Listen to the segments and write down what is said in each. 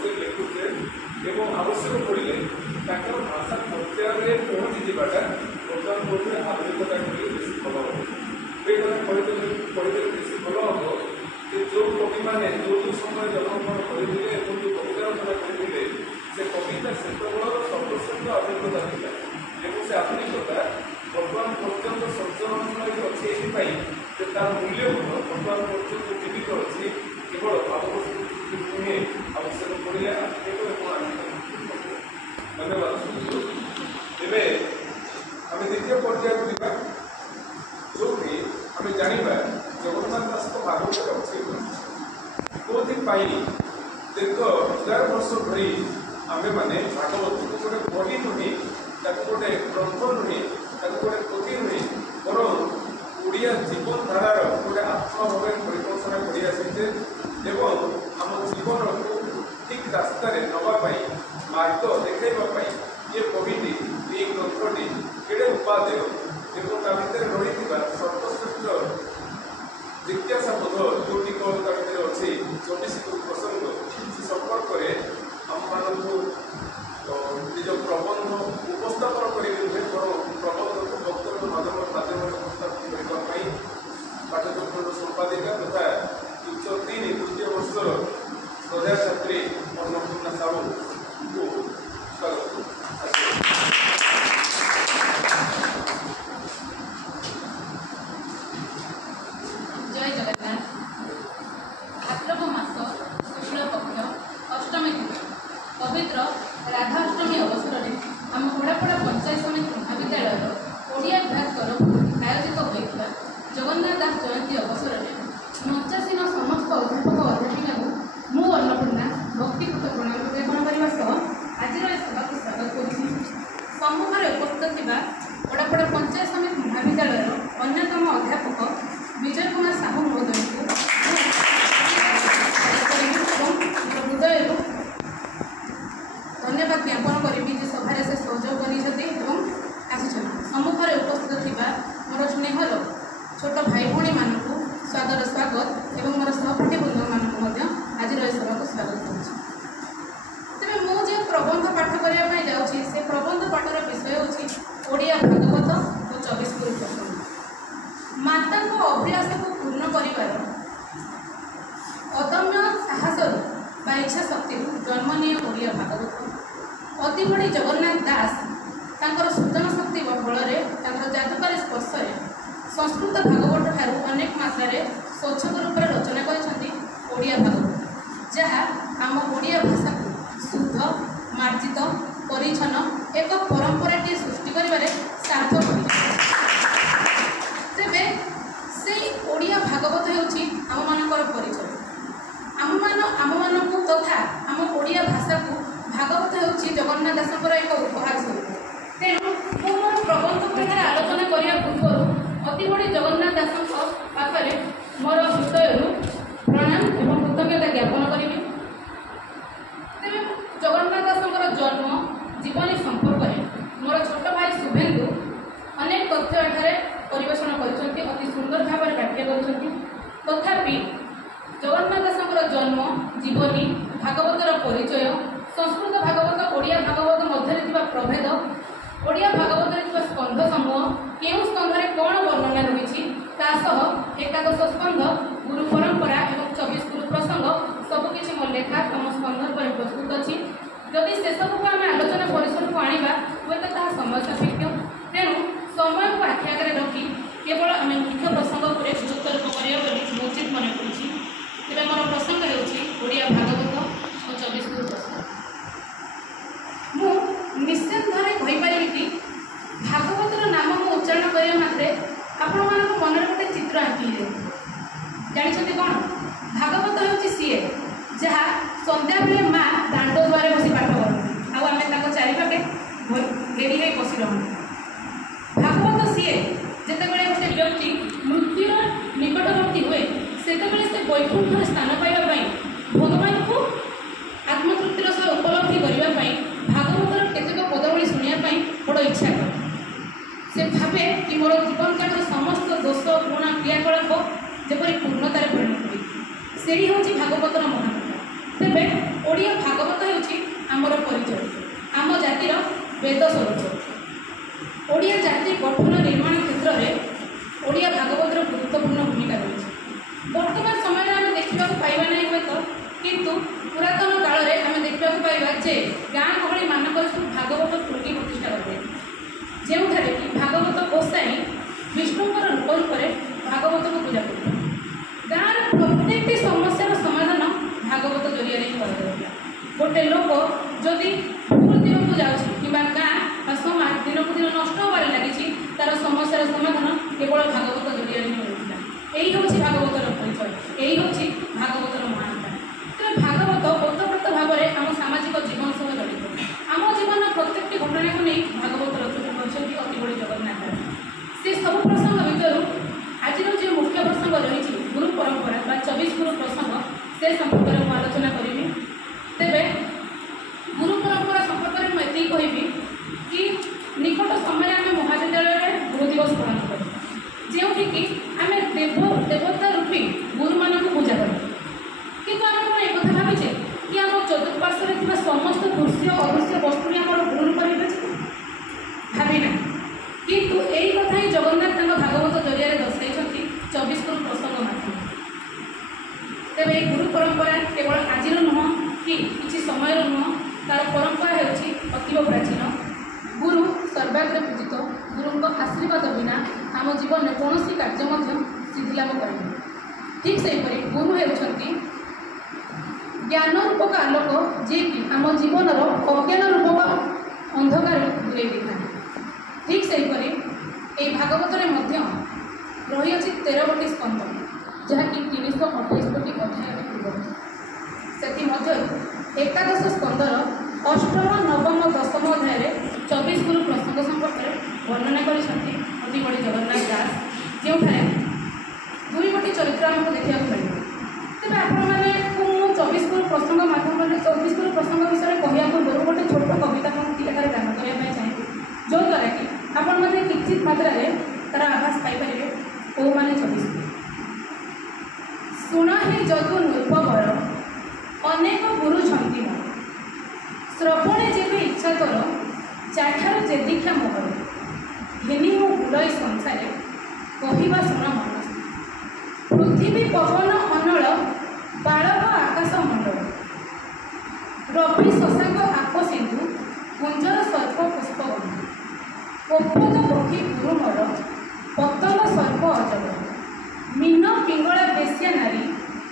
पढ़ुचे लिखुचे एवं आवश्यक पड़े ताकर भाषा पर्याय पहुँची जावाटा बर्तमान पढ़े आधुनिकता बेस भल हम पढ़े बेस भल हम जो कवि मैंने जो समय जन्मग्रहण करते जो कविता रचना करते से कविता से सर्वश्रेष्ठ आधुनिकता था से आधुनिकता बर्तमान पर्यटन सर्जन अच्छे ये तार मूल्यबोध बर्तमान पर्यटन जीवित अच्छी केवल भाववस्तु नुहे आवश्यक पड़े आधुनिक धन्यवाद। तेरे आम द्वितीय पर्याय जा जो आम जाना जगन्नाथ दास भागवत अच्छे कौन दीर्घ 1000 वर्ष धरी आमे मैंने भागवत को गोटे बही नुहे गोटे ग्रंथ नुहे गोटे पोथी नुहे बर ओडिया जीवन धारार गोटे आत्मा भाव परिकल्पना कर आसीचे आम जीवन को ठीक रास्तार नवाई मार्ग देखा ये बहीटी ये ग्रंथटी केड़े उपादेय और भितर रही सर्वश्रेष्ठ जिज्ञासा बोध जोटी अच्छी 24 प्रसंग से संपर्क में आम मान निज प्रबंध उपस्थापन करेंगे प्रबंध को वक्तव्य माध्यम उपस्थापन करने पाठ्यक्रम संपादिका तथा युक्त 3 तृतीय वर्षर श्रद्धा छात्री अन्नपूर्णा साहू को स्वागत। जय जगन्नाथ। भाद्रव मास शुक्ल पक्ष अष्टमी दिन पवित्र राधाष्टमी अवसर में आम घोड़ापड़ा पंचायत समिति महाविद्यालय ओडिया विभाग तरफ आयोजित होता जगन्नाथ दास जयंती अवसर में 89 समस्त अध्यापक अध्यापिका मु अन्नपूर्णा भक्तिपूत प्रणाम ज्ञापन करने आज सभा को स्वागत कर सम्मुखें उपस्थित थी घोड़ापड़ा पंचायत समिति महाविद्यालय अन्यतम अध्यापक विजय कुमार साहू महोदय को हृदय धन्यवाद ज्ञापन करी सभार से सहयोग कर सम्मुखें उपस्थित थी मोर स्नेहर छोट भाई भाई मानक स्वागत स्वागत और मोर सहपाठी बृंद मानक आज सभा को स्वागत कर तेज मुझे प्रबंध पाठ करने जाऊँगी से प्रबंध पाठर विषय हूँ ओडिया भागवत और 24 गुरु प्रसंग माता को अभिलाष को पूर्ण कर अदम्य साहस इच्छा शक्ति जन्म नहीं ओडिया भागवत अति बड़ी जगन्नाथ दास तांकर सृजन शक्ति बल जादुकारी स्पर्श संस्कृत भागवत ठारू अनेक मात्रा स्वच्छक रूप में रचना करिया भागवत जहाँ आम ओडिया भाषा को शुद्ध मार्जित परिच्छन्न एक परंपरा सृष्टि कर सार्थक तेरे से ओडिया भागवत आम मानकर परिचय आम मान तथा आम ओडिया भाषा को भागवत हो जगन्नाथ दास एक उपहार स्वरूप तेणु मोर प्रबंध प्रकार आलोचना करने पूर्व अति बड़ी जगन्नाथ दास पाखे मोर हृदय प्रणाम एवं कृतज्ञता ज्ञापन करी तेज जगन्नाथ दास जन्म जीवनी संपर्क में मोर छोट भाई शुभेन्दु अनेक तथ्य एठारे परिवेषण कर अति सुंदर भाव में व्याख्या कर तथापि जगन्नाथ दास जन्म जीवनी भागवतर परिचय संस्कृत भागवत ओडिया भागवत मध्य प्रभेद ओडिया भागवत स्कंध समूह केउं स्कंधरे कौन वर्णना रही एकादश स्कंध गुरु परंपरा और 24 गुरु प्रसंग सबकि मो लेखा तम स्कंध पर प्रस्तुत अच्छी जदि से सबको आम आलोचना परिसर को आने हुए तो समय सापेक्ष तेणु समय को आखि आगे रखी केवल आम मुख्य प्रसंग पर गुरुत्वारोप करने उचित मन पड़े मोर प्रसंग होडिया भागवत और 24 गुरु प्रसंग मु निश्चिंतरे कहीपरि कि भागवतर नाम को उच्चारण करने मात्रे आपण मान मन गोटे चित्र आंकी जानते कौन भागवत हूँ सी जहाँ सन्ध्या बेले माँ दांड द्वारे बसी पाठ करती आम चारिपाखे घेरी हो बसी रहा भागवत सी जितेबाला गोटे व्यक्ति मृत्युर निकटवर्ती हुए से वैकुंठ स्थान पाइबापी भगवान को आत्मतृप्तिर सह उपलब्धि करने भागवतर केतक पदवली शुणापी बड़ इच्छा करे से भावे कि मोर जीवन काल समस्त दोष गुण क्रियाकलाप जपरी पूर्णतार परिणत हुए से ही हूँ भागवतर महानता तेज ଓଡ଼ିଆ ଭାଗବତ ହେଉଛି ଆମର ପରିଚୟ, ଆମ ଜାତିର ବେଦ ସ୍ୱରୂପ। ଓଡ଼ିଆ ଜାତି ଗଠନ ନିର୍ମାଣ କ୍ଷେତ୍ରରେ ଓଡ଼ିଆ ଭାଗବତର ଗୁରୁତ୍ୱପୂର୍ଣ୍ଣ ଭୂମିକା ରହିଛି। ବର୍ତ୍ତମାନ ସମୟରେ ଆମେ ଦେଖିବାକୁ ପାଇବା ନାହିଁ ହୁଏତ, କିନ୍ତୁ ପୁରାତନ କାଳରେ ଆମେ ଦେଖିବାକୁ ପାଇବା ଯେ ଗାଁ ଗହଳି ମାନଙ୍କରେ ସବୁ ଭାଗବତ ଟୁଙ୍ଗି ପ୍ରତିଷ୍ଠା କରାଯାଏ, ଯେଉଁଠାରେ କି ଭାଗବତ ଗୋସାଇଁ ବିଷ୍ଣୁଙ୍କର ରୂପ ରୂପରେ ଭାଗବତକୁ ପୂଜା କରୁଥିଲେ। ଗାଁର ପ୍ରତ୍ୟେକଟି ସମସ୍ୟାର ସମାଧାନ ଭାଗବତ ଜରିଆରେ ହିଁ କରାଯାଉଥିଲା। ଗୋଟେ ଲୋକ ଯଦି ଭୁଲ ଦିନକୁ ଯାଉଛି କିମ୍ବା ଗାଁ ବା ସମାଜ ଦିନକୁ ଦିନ ନଷ୍ଟ ହେବାରେ ଲାଗିଛି, ତାର ସମସ୍ୟାର ସମାଧାନ କେବଳ ଭାଗବତ ଜରିଆରେ ହିଁ ମିଳୁଥିଲା। ଏହି ହେଉଛି ଭାଗବତର ପରିଚୟ, ଏହି ହେଉଛି ଭାଗବତର ମହାନତା। ତେବେ ଭାଗବତ ଓତପ୍ରୋତ ଭାବରେ ଆମ ସାମାଜିକ ଜୀବନ ସହ ଜଡ଼ିତ। ଆମ ଜୀବନର ପ୍ରତ୍ୟେକଟି ଘଟଣାକୁ ନେଇ ଭାଗବତ ରଚନା କରିଛନ୍ତି ଅତି ବଡ଼ି ଜଗନ୍ନାଥ। ସେ ସବୁ ପ୍ରସଙ୍ଗ ଭିତରୁ ଆଜିର ଯେଉଁ ମୁଖ୍ୟ ପ୍ରସଙ୍ଗ ରହିଛି ଗୁରୁ ପରମ୍ପରା ବା 24 ଗୁରୁ ପ୍ରସଙ୍ଗ, ସେ ସମ୍ପର୍କରେ ମୁଁ ଆଲୋଚନା କରିବି। ତେବେ ଗୁରୁ ପରମ୍ପରା ସମ୍ପର୍କରେ ମୁଁ ଏତିକି କହିବି କି ନିକଟ ସମୟରେ ଆମେ ମହାବିଦ୍ୟାଳୟରେ ଗୁରୁ ଦିବସ ପାଳନ କରୁ, ଯେଉଁଠିକି ଆମେ ଦେବତା ରୂପୀ ଗୁରୁମାନଙ୍କୁ ପୂଜା କରୁ। କିନ୍ତୁ ଆମେ କ'ଣ ଏକଥା ଭାବିଛେ କି ଆମ ଚତୁଃପାର୍ଶ୍ୱରେ ଥିବା ସମସ୍ତ ଦୃଶ୍ୟ ଅଦୃଶ୍ୟ ବସ୍ତୁରେ ଆମର ଗୁରୁ ରୂପ ରହିଛି? ଭାବିନା। କିନ୍ତୁ ଏହି କଥା ହିଁ ଜଗନ୍ନାଥ ତାଙ୍କ ଭାଗବତ ଜରିଆରେ ଦର୍ଶାଇଛନ୍ତି 24 ଗୁରୁ ପ୍ରସଙ୍ଗ ମାଧ୍ୟମରେ। ତେବେ ଏହି ଗୁରୁ ପରମ୍ପରା କେବଳ ଆଜିର ନୁହଁ କି କିଛି ସମୟର ନୁହଁ, ତାର ପରମ୍ପରା ହେଉଛି ଅତୀବ ପ୍ରାଚୀନ। ଗୁରୁ ସର୍ବାଗ୍ରେ ପୂଜିତ, ଗୁରୁଙ୍କ ଆଶୀର୍ବାଦ ବିନା ଆମ ଜୀବନରେ କୌଣସି କାର୍ଯ୍ୟ ମଧ୍ୟ ସିଦ୍ଧିଲାଭ କରିବ। ଠିକ୍ ସେହିପରି ଗୁରୁ ହେଉଛନ୍ତି ଜ୍ଞାନ ରୂପକ ଆଲୋକ, ଯିଏକି ଆମ ଜୀବନର ଅଜ୍ଞାନ ରୂପକ ଅନ୍ଧକାରକୁ ଦୂରେଇ ଦେଇଥାନ୍ତି। ଠିକ୍ ସେହିପରି ଏହି ଭାଗବତରେ ମଧ୍ୟ ରହିଅଛି 13 ଗୋଟି ସ୍କନ୍ଧ, ଯାହାକି 328 ଅଧ୍ୟାୟରେ ପୂର୍ବବର୍ତ୍ତୀ। ସେଥିମଧ୍ୟରୁ ଏକାଦଶ ସ୍କନ୍ଧର 8ମ, 9ମ, 10ମ ଅଧ୍ୟାୟରେ 24 ଗୁରୁ ପ୍ରସଙ୍ଗ ସମ୍ପର୍କରେ ବର୍ଣ୍ଣନା କରିଛନ୍ତି ଅତି ବଡ଼ି ଜଗନ୍ନାଥ ଦାସ, ଯେଉଁଠାରେ 2 ଗୋଟି ଚରିତ୍ର ଆମକୁ ଦେଖିବାକୁ ମିଳିବ। ତେବେ ଆପଣମାନଙ୍କୁ ମୁଁ 24 ଗୁରୁ ପ୍ରସଙ୍ଗ ମାଧ୍ୟମରେ 24 ଗୁରୁ ପ୍ରସଙ୍ଗ ବିଷୟରେ କହିବା ପୂର୍ବରୁ ଗୋଟେ ଛୋଟ କବିତା ପଂକ୍ତି ଏଠାରେ ଦାନ କରିବା ପାଇଁ ଚାହିଁବି, ଯେଉଁଦ୍ୱାରା କି ଆପଣମାନେ କିଞ୍ଚିତ ମାତ୍ରାରେ ତାର ଆଭାସ ପାଇପାରିବେ କେଉଁମାନେ 24 ଗୁରୁ। ଶୁଣ ହେ ଯଦୁ ନୃପବର, ଅନେକ ଗୁରୁ ଛନ୍ତି ମୋର, ଶ୍ରବଣେ ଯେବେ ଇଚ୍ଛା ତୋର, ଯାଠାରୁ ଯେ ଦୀକ୍ଷା ମୋହର, ଘେନି ମୁଁ ବୁଲଇ ସଂସାରେ, କହିବା ଶୁଣ ମନସ୍ଥ। ପୃଥିବୀ ପବନ ଅନଳ, ବାଳକ ଆକାଶ ମଣ୍ଡଳ, ରବି ଶଶାଙ୍କ ଆପ ସିନ୍ଧୁ, କୁଞ୍ଜର ସର୍ପ ପୁଷ୍ପ ବନ୍ଧୁ, ପୋପଦ ପକ୍ଷୀ ଗୁରୁ ମୋର, ପତଙ୍ଗ ସର୍ପ ଅଜଗର, ମୀନ ପିଙ୍ଗଳା ବେଶ୍ୟା ନାରୀ,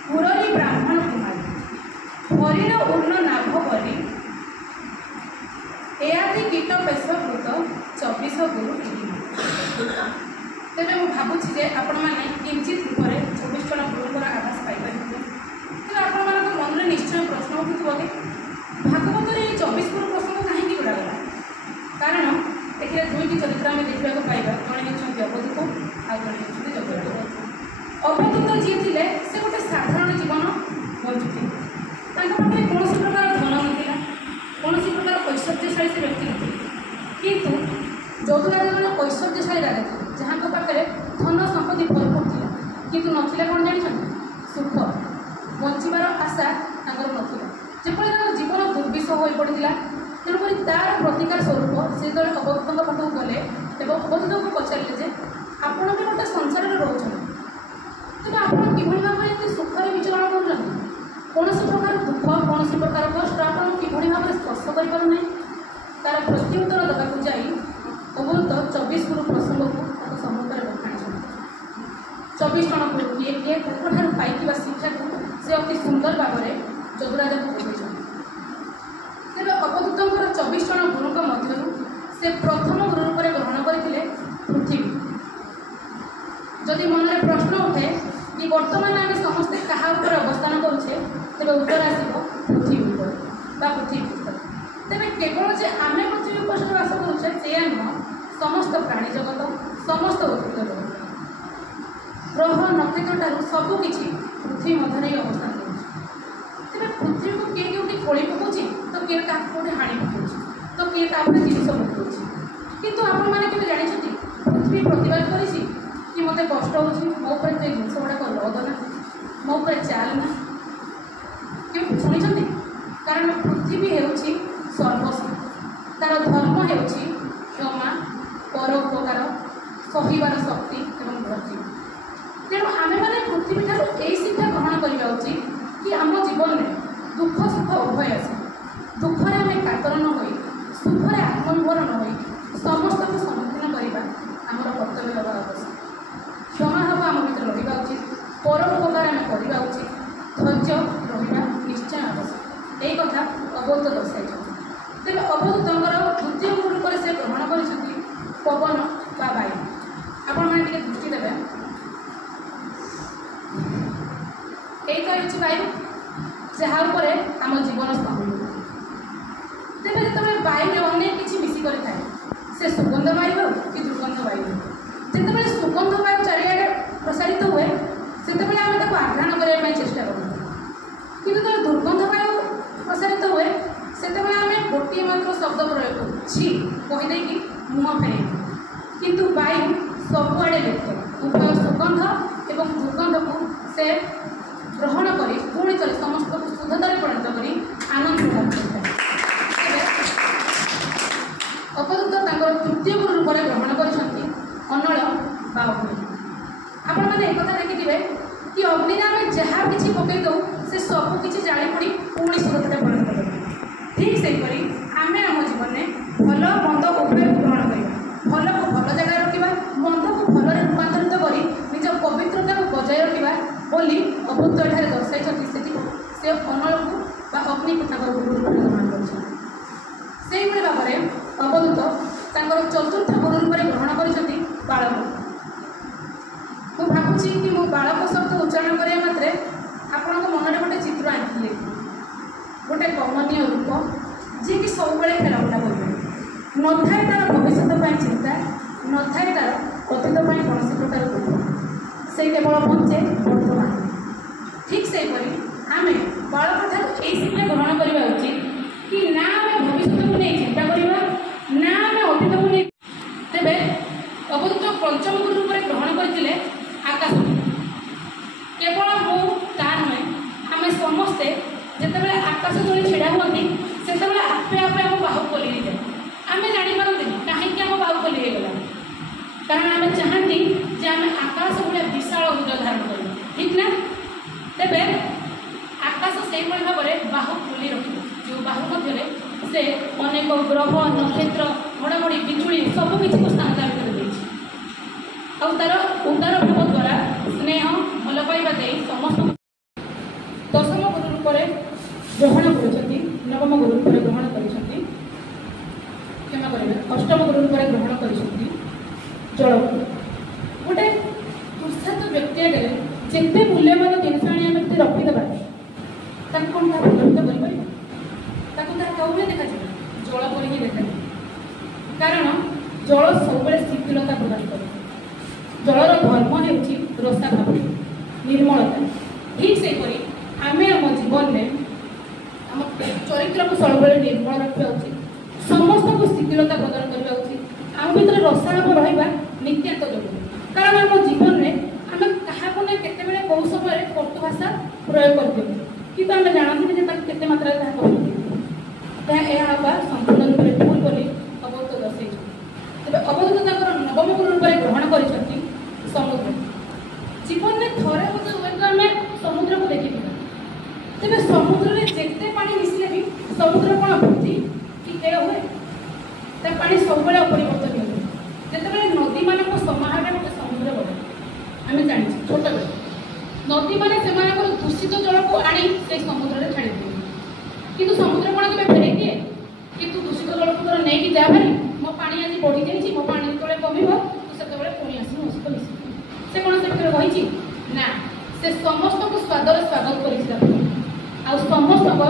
ପୁରରୀ ବ୍ରାହ୍ମଣ କୁମାରୀ, ହରିଣ ଉର୍ଣ୍ଣ ନାଭ କରି, ଏଆଦି କୀଟ ପେଶକୃତ, 24 ଗୁରୁ ଏହି। ତେବେ ମୁଁ ଭାବୁଛି ଯେ ଆପଣମାନେ କିଞ୍ଚିତ ରୂପରେ 24 ଜଣ ଗୁରୁଙ୍କର ଆଭାସ ପାଇପାରିବେ। କିନ୍ତୁ ଆପଣମାନଙ୍କ ମନରେ ନିଶ୍ଚୟ ପ୍ରଶ୍ନ ଉଠୁଥିବ କି ଭାଗବତରେ ଏହି 24 ଗୁରୁ ପ୍ରସଙ୍ଗ କାହିଁକି ଗୁଡ଼ାଗଲା? କାରଣ ଏଥିରେ 2ଟି ଚରିତ୍ର ଆମେ ଦେଖିବାକୁ ପାଇବା, ଜଣେ ହେଉଛନ୍ତି ଅବଧୂତ ଆଉ ଜଣେ ହେଉଛନ୍ତି ଜଗନ୍ନାଥ। ଅବଧୂତ ଯିଏ ଥିଲେ ସେ ଗୋଟେ ସାଧାରଣ ଜୀବନ ବଞ୍ଚୁଥିଲେ। ତାଙ୍କ ପାଖରେ କୌଣସି ପ୍ରକାର ଧନ ନଥିଲା, କୌଣସି ପ୍ରକାର ଐଶ୍ୱର୍ଯ୍ୟଶାଳୀ ସେ ବ୍ୟକ୍ତି ନଥିଲେ। କିନ୍ତୁ ଯଦୁରାଜ ଜଣେ ଐଶ୍ୱର୍ଯ୍ୟଶାଳୀ ରାଜା ଥିଲେ, ଯାହାଙ୍କ ପାଖରେ ଧନ ସମ୍ପତ୍ତି ଭରପୁର ଥିଲା, କିନ୍ତୁ ନଥିଲା କ'ଣ ଜାଣିଛନ୍ତି? ସୁଖ, ବଞ୍ଚିବାର ଆଶା ତାଙ୍କର ନଥିଲା। ଯେପରି ତାଙ୍କ ଜୀବନ ଦୁର୍ବିଷ ହୋଇପଡ଼ିଥିଲା, ତେଣୁକରି ତାର ପ୍ରତିକାର ସ୍ୱରୂପ ସେ ଯେତେବେଳେ ଅବଧୂତଙ୍କ ପାଖକୁ ଗଲେ ଏବଂ ଅବଧୂତଙ୍କୁ ପଚାରିଲେ ଯେ ଆପଣ ବି ଗୋଟେ ସଂସାରରେ ରହୁଛନ୍ତି, ତେବେ ଆପଣ କିଭଳି ଭାବରେ ଏତେ ସୁଖରେ ବିଚରଣ କରୁଛନ୍ତି? କୌଣସି ପ୍ରକାର ଦୁଃଖ, କୌଣସି ପ୍ରକାର କଷ୍ଟ ଆପଣଙ୍କୁ କିଭଳି ଭାବରେ ସ୍ପର୍ଶ କରିପାରୁନାହିଁ? ତାର ପ୍ରତ୍ୟୁତ୍ତର ଦେବାକୁ ଯାଇ ଅବଧୂତ 24 ଗୁରୁ ପ୍ରସଙ୍ଗକୁ ତାଙ୍କ ସମ୍ମୁଖରେ ବଖାଣିଛନ୍ତି। 24 ଜଣ ଗୁରୁ କିଏ କିଏ ତାଙ୍କଠାରୁ ପାଇଥିବା ଶିକ୍ଷାକୁ ସେ ଅତି ସୁନ୍ଦର ଭାବରେ ଯଦୁରାଜକୁ ବୁଝେଇଛନ୍ତି। ତେବେ ଅବଧୂତଙ୍କର 24 ଜଣ ଗୁରୁଙ୍କ ମଧ୍ୟରୁ ସେ ପ୍ରଥମ ଗୁରୁ ରୂପରେ ଗ୍ରହଣ କରିଥିଲେ ପୃଥିବୀ। ଯଦି ମନରେ ପ୍ରଶ୍ନ ଉଠେ କି ବର୍ତ୍ତମାନ ଆମେ ସମସ୍ତେ କାହା ଉପରେ ଅବସ୍ଥାନ କରୁଛେ, ତେବେ ଉତ୍ତର ଆସିବ ପୃଥିବୀ ଉପରେ ବା ପୃଥିବୀ ଉପରେ। ତେବେ କେବଳ ଯେ ଆମେ ପୃଥିବୀ ଉପରେ ବାସ କରୁଛେ ସେଇଆ ନୁହଁ, ସମସ୍ତ ପ୍ରାଣୀ ଜଗତ, ସମସ୍ତ ଉଦ୍ଭିଦ ଜଗତ, ଗ୍ରହ ନକ୍ଷତ୍ରଠାରୁ ସବୁକିଛି ପୃଥିବୀ ମଧ୍ୟରେ ହିଁ ଅବସ୍ଥାନ କରୁଛି। ତେବେ ପୃଥିବୀକୁ କିଏ କେଉଁଠି ଖୋଳି ପକାଉଛି, ତ କିଏ କାହାକୁ କେଉଁଠି ହାଣି ପକାଉଛି, ତ କିଏ ତା ଉପରେ ଜିନିଷ ପକାଉଛି। କିନ୍ତୁ ଆପଣମାନେ କେବେ ଜାଣିଛନ୍ତି ପୃଥିବୀ ପ୍ରତିବାଦ କରିଛି କି ମୋତେ କଷ୍ଟ ହେଉଛି, ମୋ ଉପରେ ସେ ଜିନିଷ ଗୁଡ଼ାକ ଲଦ ନା, ମୋ ଉପରେ ଚାଲ ନା? କେଉଁଠି ଶୁଣିଛନ୍ତି? କାରଣ ପୃଥିବୀ ହେଉଛି ସର୍ବସ୍ୱ, ତାର ଧର୍ମ ହେଉଛି କ୍ଷମା, ପରୋପକାର, ସହିବାର ଶକ୍ତି ଏବଂ ଧୈର୍ଯ୍ୟ। ତେଣୁ ଆମେମାନେ ପୃଥିବୀଠାରୁ ଏହି ଶିକ୍ଷା ଗ୍ରହଣ କରିବା ଉଚିତ କି ଆମ ଜୀବନରେ ଦୁଃଖ ସୁଖ ଉଭୟ ଆସେ। ଦୁଃଖରେ ଆମେ କାତର ନ ହୋଇ, ସୁଖରେ ଆତ୍ମନିର୍ଭର ନ ହୋଇ ସମସ୍ତଙ୍କୁ ସମ୍ମୁଖୀନ କରିବା ଆମର କର୍ତ୍ତବ୍ୟ ହେବା ଆବଶ୍ୟକ। କ୍ଷମା ଭାବ ଆମ ଭିତରେ ରହିବା ଉଚିତ, ପରୋପକାର ଆମେ କରିବା ଉଚିତ, ଧୈର୍ଯ୍ୟ ରହିବା ନିଶ୍ଚୟ ଆବଶ୍ୟକ। ଏହି କଥା ଅବଧୂତ ଦର୍ଶାଇଛନ୍ତି। ତେବେ ଅବଧୂତଙ୍କର ଦ୍ୱିତୀୟ ଗୁରୁ ରୂପରେ ସେ ଗ୍ରହଣ କରିଛନ୍ତି ପବନ ବା ବାୟୁ। ଆପଣମାନେ ଟିକେ ଦୃଷ୍ଟି ଦେବେ। ଏଇଟା ହେଉଛି ବାୟୁ, ଯାହା ଉପରେ ଆମ ଜୀବନ ସ୍ଥାପନ। ତେବେ ଯେତେବେଳେ ବାୟୁରେ ଅନେକ କିଛି ମିଶି କରିଥାଏ, ସେ ସୁଗନ୍ଧ ବାୟୁ ହେଉ କି ଦୁର୍ଗନ୍ଧ ବାୟୁ ହେଉ, ଯେତେବେଳେ ସୁଗନ୍ଧ ବାୟୁ ଚାରିଆଡ଼େ ପ୍ରସାରିତ ହୁଏ ସେତେବେଳେ ଆମେ ତାକୁ ଆଘ୍ରାଣ କରିବା ପାଇଁ ଚେଷ୍ଟା କରୁ। କିନ୍ତୁ ଯେତେବେଳେ ଦୁର୍ଗନ୍ଧ ବାୟୁ ପ୍ରସାରିତ ହୁଏ ସେତେବେଳେ ଆମେ ଗୋଟିଏ ମାତ୍ର ଶବ୍ଦ ପ୍ରୟୋଗ କରୁ, ଛି କହିଦେଇକି ମୁହଁ ଫେରେଇ। କିନ୍ତୁ ବାୟୁ ସବୁଆଡ଼େ ବ୍ୟକ୍ତ, ଉଭୟ ସୁଗନ୍ଧ ଏବଂ ଦୁର୍ଗନ୍ଧକୁ ସେ ଗ୍ରହଣ କରି ପୁଣି ଥରେ ସମସ୍ତଙ୍କୁ ଶୁଦ୍ଧତାରେ ପରିଣତ କରି ଆନନ୍ଦ ପ୍ରଦାନ କରିଥାଏ। ଅବଧୂତ ତାଙ୍କର ତୃତୀୟ ଗୁରୁ ରୂପରେ ଗ୍ରହଣ କରିଛନ୍ତି ଅନଳ ବା ଅଗ୍ନି। ଆପଣମାନେ ଏକଥା ଦେଖିଥିବେ କି ଅଗ୍ନିରେ ଆମେ ଯାହା କିଛି ପକାଇ ଦେଉ ସେ ସବୁ କିଛି ଜାଳି ପୋଡ଼ି ପୁଣି ଶୁଦ୍ଧତାରେ ପରିଣତ କରିବ। ଠିକ୍ ସେହିପରି ଆମେ ଆମ ଜୀବନରେ ଭଲ ମନ୍ଦ ଉଭୟକୁ ଗ୍ରହଣ କରିବା, ଭଲକୁ ଭଲ ଜାଗାରେ ରଖିବା, ମନ୍ଦକୁ ଭଲରେ ରୂପାନ୍ତରିତ କରି ନିଜ ପବିତ୍ରତାକୁ ବଜାୟ ରଖିବା ବୋଲି ଅବଧୂତ ଏଠାରେ ଦର୍ଶାଇଛନ୍ତି। ସେଥିପାଇଁ ସେ ଅନଳକୁ ବା ଅଗ୍ନିକୁ ତାଙ୍କର ଗୁରୁ ରୂପରେ ଗ୍ରହଣ କରିଛନ୍ତି। ସେହିଭଳି ଭାବରେ ଅବଧୂତ ତାଙ୍କର ଚତୁର୍ଥ ଗୁରୁ ରୂପରେ ଗ୍ରହଣ କରିଛନ୍ତି ବାଳକ। ମୁଁ ଭାବୁଛି କି ମୁଁ ବାଳକ ଶବ୍ଦ ଉଚ୍ଚାରଣ କରିବା ମାତ୍ରେ ଆପଣଙ୍କ ମନରେ ଗୋଟେ ଚିତ୍ର ଆଙ୍କିଲେ, ଗୋଟେ କମନୀୟ ରୂପ ଯିଏକି ସବୁବେଳେ ଖେଳବୁଲା କରିବେ, ନଥାଏ ତା'ର ଭବିଷ୍ୟତ ପାଇଁ ଚିନ୍ତା, ନଥାଏ ତା'ର ଅତୀତ ପାଇଁ କୌଣସି ପ୍ରକାର ଦୁଃଖ, ସେ କେବଳ ବଞ୍ଚେ ବର୍ତ୍ତମାନ। ଠିକ୍ ସେହିପରି ଆମେ ବାଳକଠାରୁ ଏହି ଶିକ୍ଷା ଗ୍ରହଣ କରିବା ଉଚିତ କି ନା ଆମେ ଭବିଷ୍ୟତକୁ ନେଇ ଚିନ୍ତା କରିବା, ନା ଆମେ ଅତୀତକୁ ନେଇ। ତେବେ ଅବଧୂତ ପଞ୍ଚମ ଗୁରୁ ରୂପରେ ଗ୍ରହଣ କରିଥିଲେ ଆକାଶ। କେବଳ ମୁଁ ତା ନୁହେଁ, ଆମେ ସମସ୍ତେ ଯେତେବେଳେ ଆକାଶ ତଳେ ଛିଡ଼ା ହୁଅନ୍ତି ସେତେବେଳେ ଆପେ ଆପେ ଆମ ବାହୁବଲି ହେଇଯାଏ। ଆମେ ଜାଣିପାରନ୍ତିନି କାହିଁକି ଆମ ବାହୁବଲି ହେଇଗଲା, କାରଣ ଆମେ ଚାହାନ୍ତି ଯେ ଆମେ ଆକାଶ ଭଳିଆ ବିଶାଳ ହୃଦୟ ଧାରଣ କରିବା, ଠିକ୍ ନା? ତେବେ ଆକାଶ ସେଇଭଳି ଭାବରେ ବାହୁ ଖୋଲି ରଖିବ, ଯେଉଁ ବାହୁ ମଧ୍ୟରେ ସେ ଅନେକ ଗ୍ରହ, ନକ୍ଷତ୍ର, ଘଡ଼ଘଡ଼ି, ବିଜୁଳି ସବୁକିଛିକୁ ସ୍ଥାନ ତା ଭିତରେ ଦେଇଛି। ଆଉ ତା'ର ଉଦାର ଭାବ ଦ୍ୱାରା ସ୍ନେହ ଭଲ ପାଇବା ଦେଇ ସମସ୍ତଙ୍କୁ ଦଶମ ଗୁରୁ ରୂପରେ ଗ୍ରହଣ କରୁଛନ୍ତି, ନବମ ଗୁରୁ ରୂପରେ ଗ୍ରହଣ କରିଛନ୍ତି, କ୍ଷମା କରିବେ, ଅଷ୍ଟମ ଗୁରୁ ରୂପରେ ଗ୍ରହଣ କରିଛନ୍ତି ଜଳକୁ। ଗୋଟେ ଦୁଃସାଧ୍ୟ ବ୍ୟକ୍ତି ଆଗରେ ଯେତେ ମୂଲ୍ୟବାନ ଜିନିଷ ଆଣି ଆମେ ଯଦି ରଖିଦେବା ତାକୁ କ'ଣ ତାହା ପ୍ରଭାବିତ କରିପାରିବ? ତାକୁ ତାହା କେଉଁଭଳି ଦେଖାଯିବ? ଜଳ ପରି ହିଁ ଦେଖାଯିବ। କାରଣ ଜଳ ସବୁବେଳେ ଶିଥିଳତା ପ୍ରଦାନ କରେ। ଜଳର ଧର୍ମ ହେଉଛି ରସା ଭାବ, ନିର୍ମଳତା। ଠିକ୍ ସେହିପରି ଆମେ ଆମ ଜୀବନରେ ଆମ ଚରିତ୍ରକୁ ସବୁବେଳେ ନିର୍ମଳ ରଖିବା ଉଚିତ, ସମସ୍ତଙ୍କୁ ଶିଥିଳତା ପ୍ରଦାନ କରିବା ଉଚିତ। ଆମ ଭିତରେ ରସାଭାବ ରହିବା ନିତ୍ୟାନ୍ତ ଜରୁରୀ। କାରଣ ଆମ ଜୀବନରେ ଆମେ କାହାକୁ ନା କେତେବେଳେ କେଉଁ ସମୟରେ କଟୁ ଭାଷା ପ୍ରୟୋଗ କରିଦେବୁ, କିନ୍ତୁ ଆମେ ଜାଣନ୍ତିନି ଯେ ତାକୁ କେତେ ମାତ୍ରାରେ ତାହା କହିଦେବୁ। ଏହା ହେବା ସମ୍ପୂର୍ଣ୍ଣ ରୂପରେ ଭୁଲ ବୋଲି ଅବଧୂତ ଦର୍ଶାଇଛନ୍ତି। ତେବେ ଅବଧୂତ ତାଙ୍କର ନବମ ଗୁରୁ ରୂପରେ ଗ୍ରହଣ କରିଛନ୍ତି ସମୁଦ୍ର। ଜୀବନରେ ଥରେ ମଧ୍ୟ ହୁଏତ ଆମେ ସମୁଦ୍ରକୁ ଦେଖିଥିବା, ତେବେ ସମୁଦ୍ରରେ ଯେତେ ପାଣି ମିଶିଲେ ବି ସମୁଦ୍ର କ'ଣ ବୃଦ୍ଧି କି କ୍ଷୟ ହୁଏ? ତା ପାଣି ସବୁବେଳେ ଅପରିବର୍ତ୍ତନୀୟ ହୁଏ। ଯେତେବେଳେ ନଦୀମାନଙ୍କ ସମାହାରରେ ଗୋଟେ ସମୁଦ୍ର ବଢ଼େ, ଆମେ ଜାଣିଛୁ ଛୋଟବେଳେ ନଦୀମାନେ ସେମାନଙ୍କର ଦୂଷିତ ଜଳକୁ ଆଣି ସେଇ ସମୁଦ୍ରରେ ଛାଡ଼ି ଦିଅନ୍ତି, କିନ୍ତୁ ସମୁଦ୍ର କ'ଣ କେବେ ଫେରେଇ ଦିଏ? କିନ୍ତୁ ଦୂଷିତ ଜଳକୁ ତୋର ନେଇକି ଯା ଭାରି, ମୋ ପାଣି ଆଜି ବଢ଼ିଯାଇଛି, ମୋ ପାଣି ଯେତେବେଳେ କମିବ ତୁ ସେତେବେଳେ ପୁଣି ଆସି ମୋ ସହିତ ମିଶିବୁ। ସେ କ'ଣ ସେ ଭିତରେ କହିଛି? ନା, ସେ ସମସ୍ତଙ୍କୁ ସ୍ୱାଦର ସ୍ୱାଗତ କରିଛି ତାକୁ, ଆଉ ସମସ୍ତଙ୍କ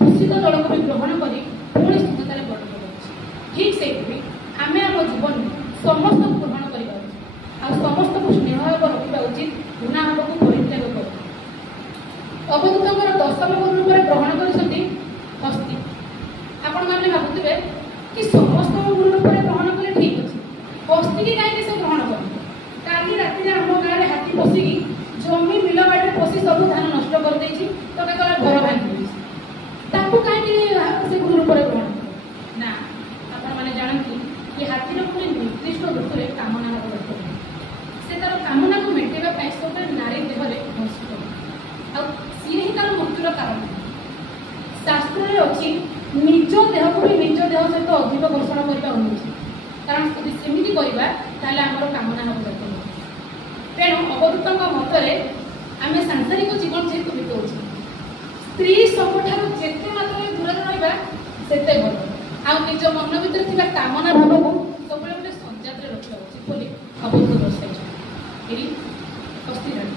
ଦୂଷିତ ଜଳକୁ ବି ଗ୍ରହଣ କରି ପୁଣି ଶୁଦ୍ଧତାରେ ପରିଣତ କରିଛି। ଠିକ୍ ସେହିପରି ଆମେ ଆମ ଜୀବନରେ ସମସ୍ତଙ୍କୁ ଗ୍ରହଣ କରିବା ଉଚିତ, ଆଉ ସମସ୍ତଙ୍କୁ ସ୍ନେହ ଭାବ ରଖିବା ଉଚିତ, ଘୃଣା ଭାବକୁ ପରିତ୍ୟାଗ କରିବା। ଅବଧୂତଙ୍କର ଦଶମ ଗୁରୁ ରୂପରେ ଗ୍ରହଣ କରିଛନ୍ତି ହସ୍ତି। ଆପଣମାନେ ଭାବୁଥିବେ କି ସମସ୍ତଙ୍କ ଗୁରୁ ରୂପରେ ଗ୍ରହଣ କଲେ ଠିକ୍ ଅଛି, ହସ୍ତିକି କାହିଁକି ସେ ଗ୍ରହଣ କଲେ? କାଲି ରାତିରେ ଆମ ଗାଁରେ ହାତୀ ପଶିକି ଜମି ବିଲ ବାଡ଼ିରେ ପଶି ସବୁ ଧାନ ନଷ୍ଟ କରିଦେଇଛି, ତ କେତେବେଳେ ଘର ଭାଙ୍ଗି ଦେଇଛି, ତାକୁ କାହିଁକି ତାର କାମନାକୁ ମେଣ୍ଟାଇବା ପାଇଁ ସବୁବେଳେ ନାରୀ ଦେହରେ ଘୋଷିତ ଆଉ ସିଏ ହିଁ ତାର ମୃତ୍ୟୁର କାରଣ। ଶାସ୍ତ୍ରରେ ଅଛି ନିଜ ଦେହକୁ ବି ନିଜ ଦେହ ସହିତ ଅଧିକ ଘର୍ଷଣ କରିବା ଅନୁଚିତ, କାରଣ ଯଦି ସେମିତି କରିବା ତାହେଲେ ଆମର କାମନା ହେବ ଯାକ। ତେଣୁ ଅବଧୂତଙ୍କ ମତରେ ଆମେ ସାଂସାରିକ ଜୀବନ ଯେହେତୁ ବିତାଉଛୁ, ସ୍ତ୍ରୀ ସବୁଠାରୁ ଯେତେ ମାତ୍ରାରେ ଦୂରରେ ରହିବା ସେତେ ଭଲ। ଆଉ ନିଜ ମନ ଭିତରେ ଥିବା କାମନା ଭାବକୁ ସବୁବେଳେ ଗୋଟେ ସଂଜାତରେ ରଖିବା ଉଚିତ ବୋଲି ଅବଧୂତ ଦର୍ଶାଇଛନ୍ତି। ଏଇ ହସ୍ତିରାଣୀ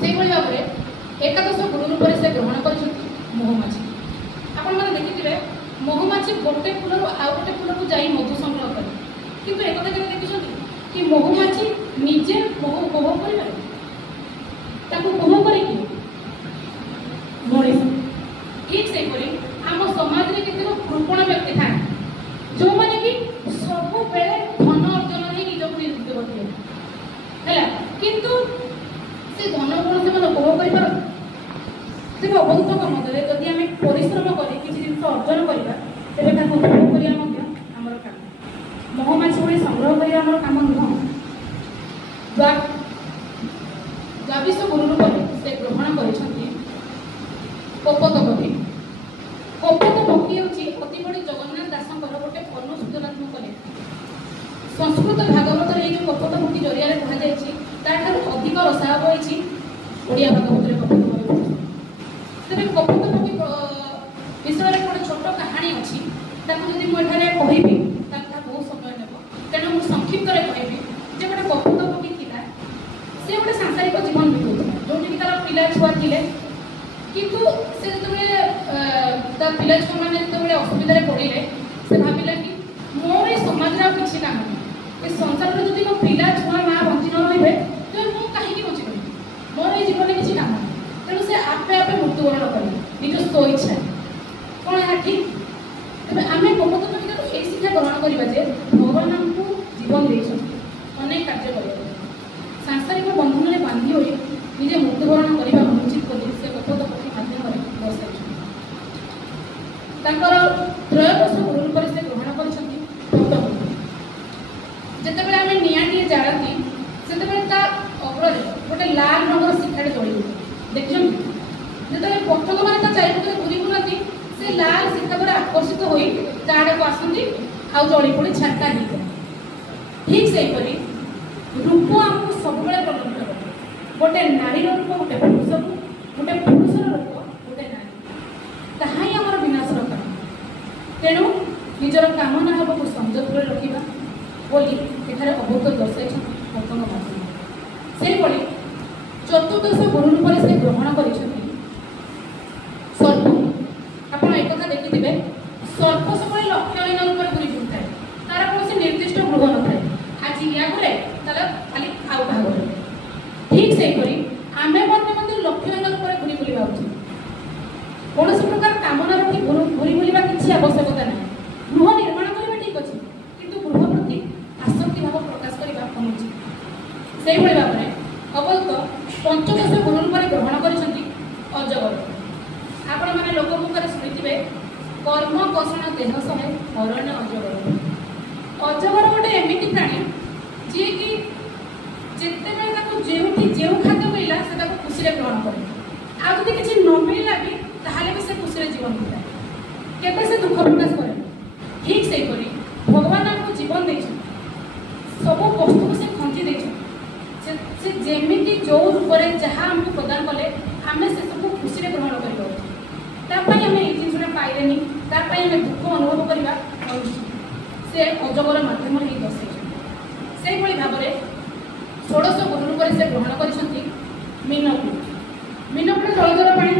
ସେଇଭଳି ଭାବରେ ଏକାଦଶ ଗୁରୁ ରୂପରେ ସେ ଗ୍ରହଣ କରିଛନ୍ତି ମହୁମାଛି। ଆପଣମାନେ ଦେଖିଥିବେ ମହୁମାଛି ଗୋଟେ ଫୁଲରୁ ଆଉ ଗୋଟେ ଫୁଲକୁ ଯାଇ ମଧୁ ସଂଗ୍ରହ କରେ, କିନ୍ତୁ ଏକଥା କେବେ ଦେଖିଛନ୍ତି କି ମହୁମାଛି ନିଜେ ମହୁ ଉପଭୋଗ କରିପାରେ? ତାକୁ ଉପଭୋଗ କରେ କି ମଣିଷ। ଠିକ୍ ସେହିପରି ଆମ ସମାଜରେ କେତେକ କୃପଣ ବ୍ୟକ୍ତି ଥାନ୍ତି ଯେଉଁମାନେ କି ସବୁବେଳେ ଧନ ଅର୍ଜନରେ ହିଁ ନିଜକୁ ନିୟୋଜିତ କରିଥିଲେ ହେଲା, କିନ୍ତୁ ସେ ଧନ ଗୁଣ ସେମାନେ ଉପଭୋଗ କରିପାରନ୍ତି। ତେବେ ଅବଧୂତଙ୍କ ମତରେ ଯଦି ଆମେ ପରିଶ୍ରମ କରି କିଛି ଜିନିଷ ଅର୍ଜନ କରିବା ତେବେ ତାକୁ ଉପଭୋଗ କରିବା ମଧ୍ୟ ଆମର କାମ। ମହୁମାଛି ଭଳି ସଂଗ୍ରହ କରିବା ଆମର କାମ ନୁହଁ। ଦ୍ୱାବିଶ ଗୁରୁ ରୂପରେ ସେ ଗ୍ରହଣ କରିଛନ୍ତି କପୋତ ପକ୍ଷୀ। କପୋତ ପକ୍ଷୀ ହେଉଛି ଅତି ବଡ଼ି ଜଗନ୍ନାଥ ଦାସଙ୍କର ଗୋଟେ ଅନୁସୂଚନାତ୍ମକ ଲେଖା। ସଂସ୍କୃତ ଭାଗବତରେ ଏଇ ଯେଉଁ କପୋତ ପକ୍ଷୀ ଜରିଆରେ କୁହାଯାଇଛି ତାଠାରୁ ଅଧିକ ରସାୟନ ହୋଇଛି ଓଡ଼ିଆ ଭାଗବତରେ କପୋତ ପକ୍ଷୀ। ତେବେ କପୋତ ପକ୍ଷୀ ବିଷୟରେ ଗୋଟେ ଛୋଟ କାହାଣୀ ଅଛି, ତାକୁ ଯଦି ମୁଁ ଏଠାରେ କହିବି ତାହେଲେ ତାହା ବହୁତ ସମୟ ନେବ, ତେଣୁ ମୁଁ ସଂକ୍ଷିପ୍ତରେ କହିବି ଯେ ଗୋଟେ କପୋତ ପକ୍ଷୀ ଥିଲା। ସେ ଗୋଟେ ସାଂସାରିକ ଜୀବନ ବିତାଉଥିଲା ଯେଉଁଠିକି ତାର ପିଲା ଛୁଆ ଥିଲେ, କିନ୍ତୁ ସେ ଯେତେବେଳେ ତା ପିଲା ଛୁଆମାନେ ଯେତେବେଳେ ଅସୁବିଧାରେ ପଡ଼ିଲେ ସେ ଭାବିଲା କି ମୋର ଏ ସମାଜରେ ଆଉ କିଛି କାମ ନାହିଁ, ଏ ସଂସାରରେ ଯଦି ମୋ ପିଲା ଛୁଆ ମା ବଞ୍ଚି ନ ରହିବେ ତେବେ ମୁଁ କାହିଁକି ବଞ୍ଚି ରହିବି, ମୋର ଏ ଜୀବନରେ କିଛି କାମ ନାହିଁ। ତେଣୁ ସେ ଆପେ ଆପେ ମୃତ୍ୟୁବରଣ କଲେ ନିଜ ସ୍ୱଇଚ୍ଛା। କ'ଣ ଏହା ଠିକ୍? ତେବେ ଆମେ କପୋତ ପକ୍ଷୀଠାରୁ ଏହି ଶିକ୍ଷା ଗ୍ରହଣ କରିବା ଯେ ଭଗବାନ ଆମକୁ ଜୀବନ ଦେଇଛନ୍ତି ଅନେକ କାର୍ଯ୍ୟ କରିବା ପାଇଁ, ସାଂସାରିକ ବନ୍ଧନରେ ବାନ୍ଧି ହୋଇ ନିଜେ ମୃତ୍ୟୁବରଣ କରିବା ଅନୁଚିତ ବୋଲି ସେ କପୋତ ପକ୍ଷୀ ମାଧ୍ୟମରେ ଦର୍ଶାଇଛନ୍ତି। ତାଙ୍କର ତ୍ରୟୋଦଶ ଗୁରୁ ରୂପରେ ସେ ଗ୍ରହଣ କରିଛନ୍ତି ପଦ୍ମପକ୍ଷୀ। ଯେତେବେଳେ ଆମେ ନିଆଁଟିଏ ଜାଳନ୍ତି ସେତେବେଳେ ତା ଅଗ୍ରରେ ଗୋଟେ ଲାଲ ରଙ୍ଗର ଶିଖାଟେ ଜଳି ଉଠେ, ଦେଖିଛନ୍ତି? ଯେତେବେଳେ ପତଙ୍ଗମାନେ ତା ଚାରିପଟରେ ଘୁରି ବୁଲନ୍ତି ସେ ଲାଲ ଶିଖା ଦ୍ୱାରା ଆକର୍ଷିତ ହୋଇ ତା ଆଡ଼କୁ ଆସନ୍ତି ଆଉ ଜଳି ପଡ଼ି ଛାଟା ହେଇଯାଏ। ଠିକ୍ ସେହିପରି ରୂପ ଆମକୁ ସବୁବେଳେ ପ୍ରଲୋଭିତ କରେ। ଗୋଟେ ନାରୀର ରୂପ ଗୋଟେ ପୁରୁଷକୁ, ଗୋଟେ ପୁରୁଷର ରୂପ ଗୋଟେ ନାରୀ, ତାହା ହିଁ ଆମର ବିନାଶର କାରଣ। ତେଣୁ ନିଜର କାମନା ଭାବକୁ ସଂଯୋଗରେ ରଖିବା ବୋଲି ଏଠାରେ ଅବଧୂତ ଦର୍ଶାଇଛନ୍ତି ପତଙ୍ଗ ମାଧ୍ୟମରେ। ସେହିଭଳି ଚତୁର୍ଦ୍ଦଶ ଗୁରୁ ରୂପରେ ସେ ଗ୍ରହଣ କରିଛନ୍ତି ସର୍ପ। ଆପଣ ଏକଥା ଦେଖିଥିବେ ସର୍ପ ସବୁବେଳେ ଲକ୍ଷ୍ୟହୀନ ରୂପରେ ଘୁରି ବୁଲୁଥାଏ, ତାର କୌଣସି ନିର୍ଦ୍ଦିଷ୍ଟ ଗୃହ ନଥାଏ, ଆଜି ୟା ଘରେ ତାହେଲେ ଖାଲି ଆଉ କାହା ଘରେ। ଠିକ୍ ସେହିପରି ଆମେ ମଧ୍ୟ ଲକ୍ଷ୍ୟହୀନ ରୂପରେ ଘୁରି ବୁଲିବା ଉଚିତ। କୌଣସି ପ୍ରକାର କାମନା ରଖି ଘୁରି ବୁଲିବା କିଛି ଆବଶ୍ୟକତା ନାହିଁ। ଗୃହ ନିର୍ମାଣ କରିବା ଠିକ୍ ଅଛି, କିନ୍ତୁ ଗୃହ ପ୍ରତି ଆସକ୍ତି ଭାବ ପ୍ରକାଶ କରିବା ଅନୁଚିତ। ସେହିଭଳି ଭାବରେ ଅବଧୂତ ପଞ୍ଚଦଶ ଗୁରୁ ରୂପରେ ଗ୍ରହଣ କରିଛନ୍ତି ଅଜଗର। ଆପଣମାନେ ଲୋକମୁଖରେ ଶୁଣିଥିବେ କର୍ମ କଷଣ ଦେହ ସହେ ଅରଣ୍ୟ ଅଜଗର। ଅଜଗର ଗୋଟେ ଏମିତି ପ୍ରାଣୀ ଯିଏକି ଯେତେବେଳେ ତାକୁ ଯେଉଁଠି ଯେଉଁ ଖାଦ୍ୟ ମିଳିଲା ସେ ତାକୁ ଖୁସିରେ ଗ୍ରହଣ କରେ, ଆଉ ଯଦି କିଛି ନ ମିଳିଲା ବି ତାହେଲେ ବି ସେ ଖୁସିରେ ଜୀବନ ବିତାଏ, କେବେ ସେ ଦୁଃଖ ପ୍ରକାଶ କରେ। ଠିକ୍ ସେହିପରି ଭଗବାନ ଆମକୁ ଜୀବନ ଦେଇଛନ୍ତି, ସବୁ ବସ୍ତୁକୁ ସେ ଖଞ୍ଜି ଦେଇଛନ୍ତି, ସେ ଯେମିତି ଯେଉଁ ରୂପରେ ଯାହା ଆମକୁ ପ୍ରଦାନ କଲେ ଆମେ ସେସବୁ ଖୁସିରେ ଗ୍ରହଣ କରିବା ଉଚିତ। ତା ପାଇଁ ଆମେ ଏଇ ଜିନିଷଟା ପାଇଲେନି, ତା ପାଇଁ ଆମେ ଦୁଃଖ ଅନୁଭବ କରିବା ଅନୁଚିତ। ସେ ଅଜଗର ମାଧ୍ୟମରେ ହିଁ ଦର୍ଶାଇଛନ୍ତି। ସେହିଭଳି ଭାବରେ ଷୋଡ଼ଶ ଗୁରୁ ରୂପରେ ସେ ଗ୍ରହଣ କରିଛନ୍ତି ମୀନକୁ। ମୀନକୁ ଜଳଚର ପ୍ରାଣୀ,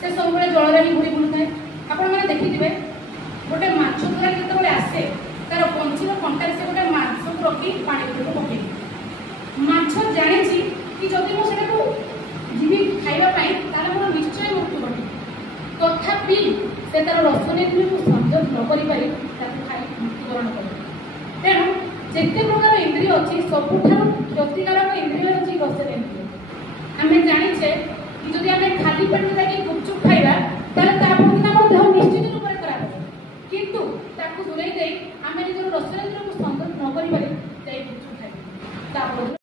ସେ ସବୁବେଳେ ଜଳରେ ହିଁ ଘୁରି ବୁଲୁଥାଏ। ଆପଣମାନେ ଦେଖିଥିବେ ଗୋଟେ ମାଛ ଧରା ଯେତେବେଳେ ଆସେ ତାର ପଞ୍ଚିର କଣ୍ଟାରେ ସେ ଗୋଟେ ମାଂସକୁ ରଖି ପାଣି ଭିତରକୁ ପକେଇ, ମାଛ ଜାଣିଛି କି ଯଦି ମୁଁ ସେଟାକୁ ଯିବି ଖାଇବା ପାଇଁ ତାହେଲେ ମୋର ନିଶ୍ଚୟ ମୃତ୍ୟୁ ଘଟିବ, ତଥାପି ସେ ତାର ରସନେନ୍ଦ୍ରିୟକୁ ସଂଯୋଗ ନ କରିପାରି ତାକୁ ଖାଇ ମୃତ୍ୟୁବରଣ କରେ। ତେଣୁ ଯେତେ ପ୍ରକାର ଇନ୍ଦ୍ରିୟ ଅଛି ସବୁଠାରୁ କ୍ଷତିକାରକ ଇନ୍ଦ୍ରିୟ ହେଉଛି ରସନେନ୍ଦ୍ରିୟ। ଆମେ ଜାଣିଛେ କି ଯଦି ଆମେ ଖାଲି ପେଟରେ ଯାଇକି ଗୁପଚୁପ୍ ଖାଇବା ତାହେଲେ ତା ପ୍ରତି ଆମ ଦେହ ନିଶ୍ଚିତ ରୂପରେ ଖରାପ ହେବ, କିନ୍ତୁ ତାକୁ ଦୂରେଇ ଦେଇ